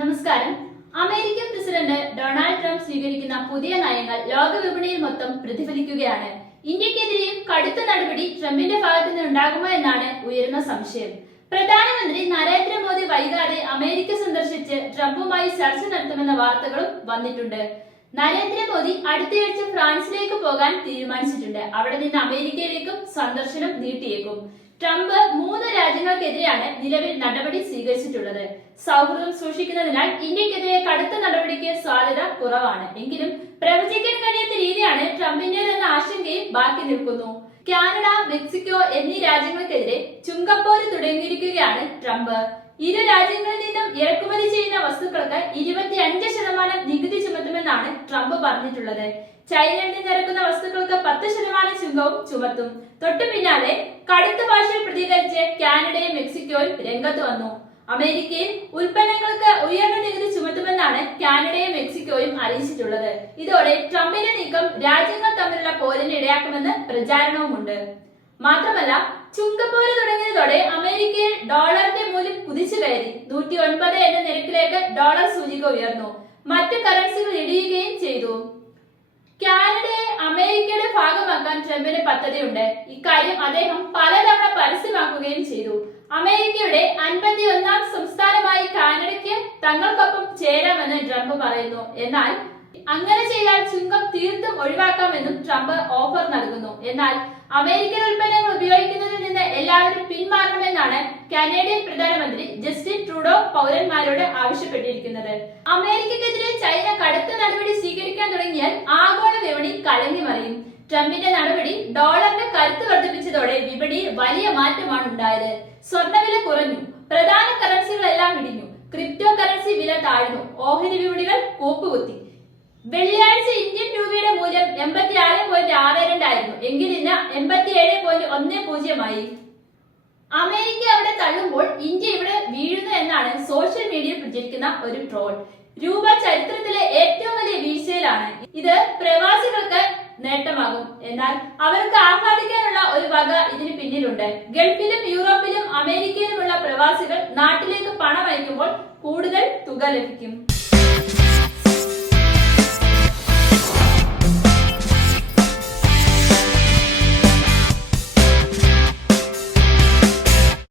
നമസ്കാരം. American president Donald Trump സ്വീകരിക്കുന്ന പുതിയ നയങ്ങൾ ലോക വിപണിയിൽ മൊത്തം പ്രതിഫലിക്കുകയാണ്. ഇന്ത്യക്കെതിരെയും കടുത്ത നടപടി ട്രംപിന്റെ ഭാഗത്തു നിന്ന് ഉണ്ടാകുമോ എന്നാണ് ഉയരുന്ന സംശയം. പ്രധാനമന്ത്രി നരേന്ദ്രമോദി വൈകാതെ അമേരിക്ക സന്ദർശിച്ച് ട്രംപുമായി ചർച്ച നടത്തുമെന്ന വാർത്തകളും വന്നിട്ടുണ്ട്. നരേന്ദ്രമോദി അടുത്തയാഴ്ച ഫ്രാൻസിലേക്ക് പോകാൻ തീരുമാനിച്ചിട്ടുണ്ട്. അവിടെ നിന്ന് അമേരിക്കയിലേക്കും സന്ദർശനം നീട്ടിയേക്കും. ട്രംപ് 3 രാജ്യങ്ങൾക്കെതിരെയാണ് നിലവിൽ നടപടി സ്വീകരിച്ചിട്ടുള്ളത്. സൗഹൃദം സൂക്ഷിക്കുന്നതിനാൽ ഇന്ത്യക്കെതിരെ കടുത്ത നടപടിക്ക് സാധ്യത കുറവാണ്. എങ്കിലും പ്രവചിക്കാൻ കഴിയാത്ത രീതിയാണ് ട്രംപിന്റേതെന്ന ആശങ്കയും ബാക്കി നിൽക്കുന്നു. കാനഡ, മെക്സിക്കോ എന്നീ രാജ്യങ്ങൾക്കെതിരെ ചുങ്കപ്പോര് തുടങ്ങിയിരിക്കുകയാണ് ട്രംപ്. ഇരു രാജ്യങ്ങളിൽ നിന്നും ഇറക്കുമതി ചെയ്യുന്ന വസ്തുക്കൾക്ക് 25% നികുതി ചുമത്തുമെന്നാണ് ട്രംപ് പറഞ്ഞിട്ടുള്ളത്. ചൈനയിൽ നിന്ന് ഇറക്കുന്ന വസ്തുക്കൾക്ക് 10% ചുങ്കവും ചുമത്തും. തൊട്ടു പിന്നാലെ കടുത്ത ഭാഷയിൽ പ്രതികരിച്ച് കാനഡയും മെക്സിക്കോയും രംഗത്ത് വന്നു. അമേരിക്കയിൽ ഉൽപ്പന്നങ്ങൾക്ക് ഉയർന്ന നികുതി ചുമത്തുമെന്നാണ് കാനഡയും മെക്സിക്കോയും അറിയിച്ചിട്ടുള്ളത്. ഇതോടെ ട്രംപിന്റെ നീക്കം രാജ്യങ്ങൾ തമ്മിലുള്ള പോരിന് ഇടയാക്കുമെന്ന് പ്രചാരണവുമുണ്ട്. മാത്രമല്ല, ചുങ്കപ്പോര് തുടങ്ങിയതോടെ അമേരിക്കയിൽ ഡോളറിന്റെ മൂല്യം കുതിച്ചു കയറി 109 എന്ന നിരക്കിലേക്ക് ഡോളർ സൂചിക ഉയർന്നു. മറ്റു കറൻസികൾ ഇടിയുകയും ചെയ്തു. കാനഡയെ അമേരിക്കയുടെ ഭാഗമാക്കാൻ ട്രംപിന് പദ്ധതിയുണ്ട്. ഇക്കാര്യം അദ്ദേഹം പലതവണ പരസ്യമാക്കുകയും ചെയ്തു. അമേരിക്കയുടെ 51ാം സംസ്ഥാനമായി കാനഡയ്ക്ക് തങ്ങൾക്കൊപ്പം ചേരാമെന്ന് ട്രംപ് പറയുന്നു. എന്നാൽ അങ്ങനെ ചെയ്താൽ ചുങ്കം തീർത്തും ഒഴിവാക്കാമെന്നും ട്രംപ് ഓഫർ നൽകുന്നു. എന്നാൽ അമേരിക്കൻ ഉൽപ്പന്നങ്ങൾ ഉപയോഗിക്കുന്നതിൽ നിന്ന് എല്ലാവരും പിന്മാറണമെന്നാണ് കനേഡിയൻ പ്രധാനമന്ത്രി ജസ്റ്റിൻ ട്രൂഡോ പൗരന്മാരോട് ആവശ്യപ്പെട്ടിരിക്കുന്നത്. അമേരിക്കക്കെതിരെ ചൈന കടുത്ത നടപടി സ്വീകരിക്കാൻ തുടങ്ങിയാൽ ആഗോള വിപണി കലങ്ങി മറിയും. ട്രംപിന്റെ നടപടി ഡോളറിന്റെ കരുത്ത് വർദ്ധിപ്പിച്ചതോടെ വിപണിയിൽ വലിയ മാറ്റമാണ് ഉണ്ടായത്. സ്വർണ്ണവില കുറഞ്ഞു, പ്രധാന കറൻസികളെല്ലാം ഇടിഞ്ഞു, ക്രിപ്റ്റോ കറൻസി വില താഴ്ന്നു, ഓഹരി വിപണികൾ കൂപ്പുകുത്തി. വെള്ളിയാഴ്ച ഇന്ത്യൻ രൂപയുടെ മൂല്യം 86.62 ആയിരുന്നു. എങ്കിൽ ഇന്ന് 87.10 അമേരിക്ക അവിടെ തള്ളുമ്പോൾ ഇന്ത്യ ഇവിടെ വീഴുന്നു എന്നാണ് സോഷ്യൽ മീഡിയയിൽ പ്രചരിക്കുന്ന ഒരു ട്രോൾ. രൂപ ചരിത്രത്തിലെ ഏറ്റവും വലിയ വീഴ്ചയിലാണ്. ഇത് പ്രവാസികൾക്ക് നേട്ടമാകും. എന്നാൽ അവർക്ക് ആഹ്ലാദിക്കാനുള്ള ഒരു വക ഇതിന് പിന്നിലുണ്ട്. ഗൾഫിലും യൂറോപ്പിലും അമേരിക്കയിലുമുള്ള പ്രവാസികൾ നാട്ടിലേക്ക് പണം അയക്കുമ്പോൾ കൂടുതൽ തുക ലഭിക്കും.